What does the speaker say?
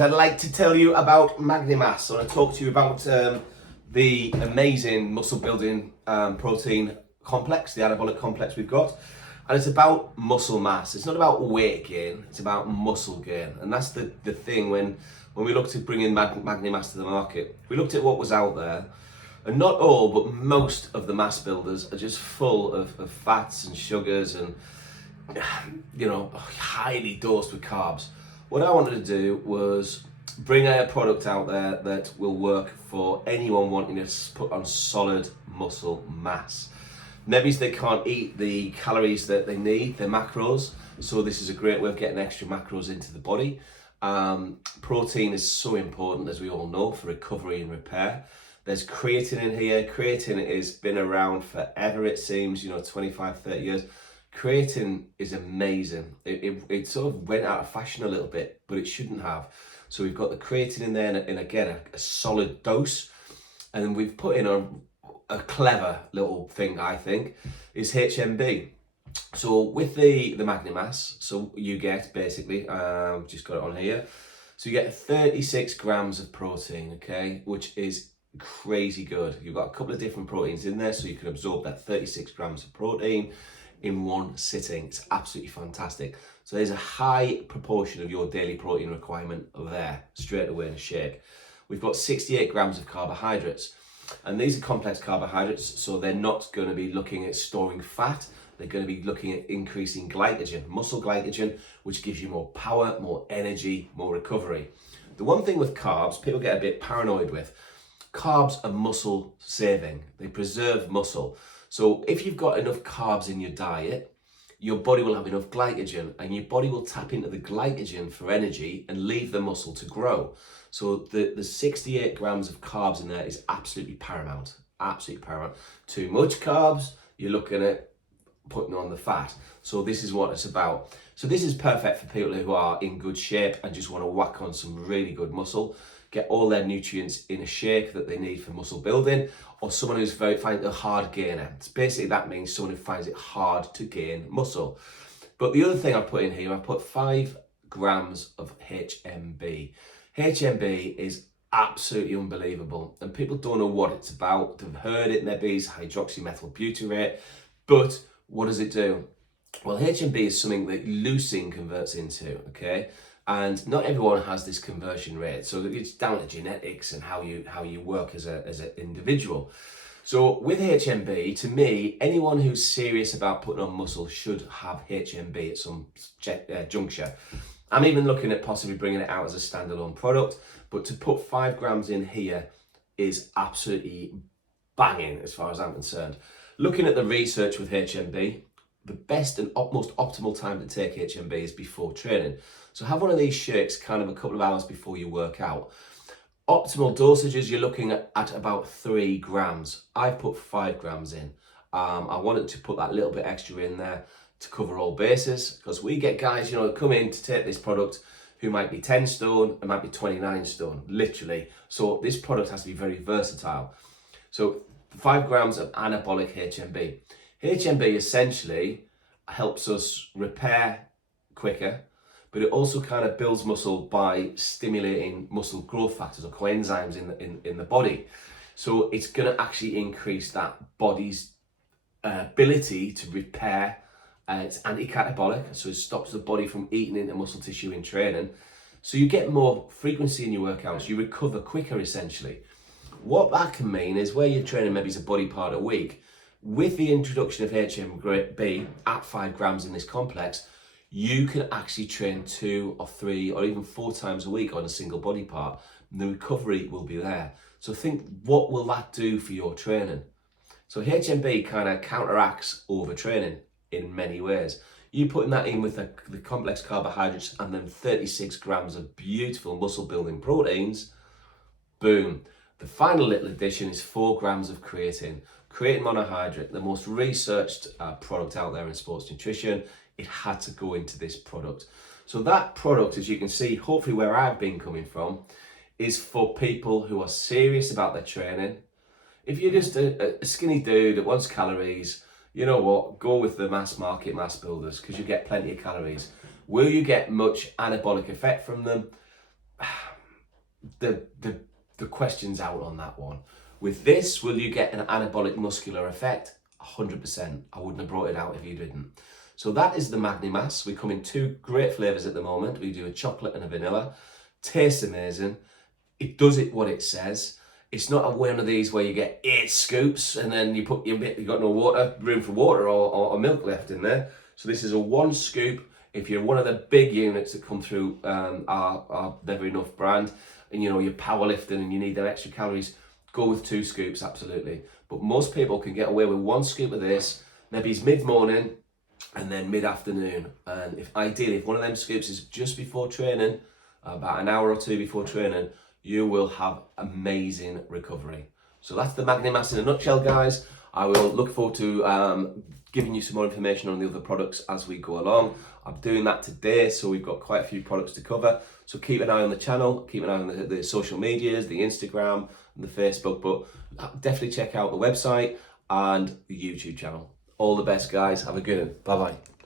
I'd like to tell you about MagniMass. I want to talk to you about the amazing muscle building protein complex, the anabolic complex we've got. And it's about muscle mass. It's not about weight gain, it's about muscle gain. And that's the thing when we looked at bringing MagniMass to the market. We looked at what was out there, and not all, but most of the mass builders are just full of fats and sugars and, you know, highly dosed with carbs. What I wanted to do was bring a product out there that will work for anyone wanting to put on solid muscle mass. Maybe they can't eat the calories that they need, their macros, so this is a great way of getting extra macros into the body. Protein is so important, as we all know, for recovery and repair. There's creatine in here. Creatine has been around forever, it seems, 25, 30 years. Creatine is amazing. It sort of went out of fashion a little bit, but it shouldn't have. So we've got the creatine in there, and again, a solid dose. And then we've put in a clever little thing, I think, is HMB. So with the MagniMass, so you get basically, just got it on here. So you get 36 grams of protein, okay, which is crazy good. You've got a couple of different proteins in there, so you can absorb that 36 grams of protein in one sitting. It's absolutely fantastic. So there's a high proportion of your daily protein requirement there straight away in a shake. We've got 68 grams of carbohydrates, and these are complex carbohydrates, so they're not going to be looking at storing fat. They're going to be looking at increasing glycogen, muscle glycogen, which gives you more power, more energy, more recovery. The one thing with carbs, people get a bit paranoid with, carbs are muscle saving. They preserve muscle. So if you've got enough carbs in your diet, your body will have enough glycogen, and your body will tap into the glycogen for energy and leave the muscle to grow. So the 68 grams of carbs in there is absolutely paramount, absolutely paramount. Too much carbs, you're looking at putting on the fat. So this is what it's about. So this is perfect for people who are in good shape and just want to whack on some really good muscle, get all their nutrients in a shake that they need for muscle building, or someone who's finds a hard gainer. It's basically, that means someone who finds it hard to gain muscle. But the other thing I put in here, I put 5 grams of HMB. HMB is absolutely unbelievable, and people don't know what it's about. They've heard it, maybe it's hydroxymethylbutyrate, but what does it do? Well, HMB is something that leucine converts into, okay? And not everyone has this conversion rate, so it's down to genetics and how you work as an individual. So with HMB, to me, anyone who's serious about putting on muscle should have HMB at some juncture. I'm even looking at possibly bringing it out as a standalone product, but to put 5 grams in here is absolutely banging as far as I'm concerned. Looking at the research with HMB, the best and most optimal time to take HMB is before training. So have one of these shakes kind of a couple of hours before you work out. Optimal dosages, you're looking at about 3 grams. I've put 5 grams in. I wanted to put that little bit extra in there to cover all bases, because we get guys, come in to take this product who might be 10 stone and might be 29 stone, literally. So this product has to be very versatile. So 5 grams of anabolic HMB. HMB essentially helps us repair quicker, but it also kind of builds muscle by stimulating muscle growth factors or coenzymes in the body. So it's going to actually increase that body's ability to repair. It's anti-catabolic, so it stops the body from eating into muscle tissue in training. So you get more frequency in your workouts, you recover quicker essentially. What that can mean is where you're training maybe it's a body part a week, with the introduction of HMB at 5 grams in this complex, you can actually train 2 or 3 or even 4 times a week on a single body part, and the recovery will be there. So think, what will that do for your training? So HMB kind of counteracts overtraining in many ways. You putting that in with the complex carbohydrates and then 36 grams of beautiful muscle building proteins, boom. The final little addition is 4 grams of creatine. Creatine monohydrate, the most researched product out there in sports nutrition. It had to go into this product. So that product, as you can see, hopefully where I've been coming from, is for people who are serious about their training. If you're just a skinny dude that wants calories, you know what, go with the mass market mass builders, because you get plenty of calories. Will you get much anabolic effect from them? the question's out on that one. With this, will you get an anabolic muscular effect? 100%. I wouldn't have brought it out if you didn't. So that is the MagniMass. We come in 2 great flavours at the moment. We do a chocolate and a vanilla. Tastes amazing. It does it what it says. It's not one of these where you get 8 scoops and then you got no room for water or milk left in there. So this is a 1 scoop. If you're one of the big units that come through our NVRENUF brand, and you know you're powerlifting and you need them extra calories, go with 2 scoops, absolutely. But most people can get away with 1 scoop of this. Maybe it's mid-morning and then mid-afternoon. And if one of them scoops is just before training, about an hour or 2 before training, you will have amazing recovery. So that's the MagniMass in a nutshell, guys. I will look forward to giving you some more information on the other products as we go along. I'm doing that today, so we've got quite a few products to cover. So keep an eye on the channel, keep an eye on the social medias, the Instagram and the Facebook, but definitely check out the website and the YouTube channel. All the best, guys. Have a good one. Bye-bye.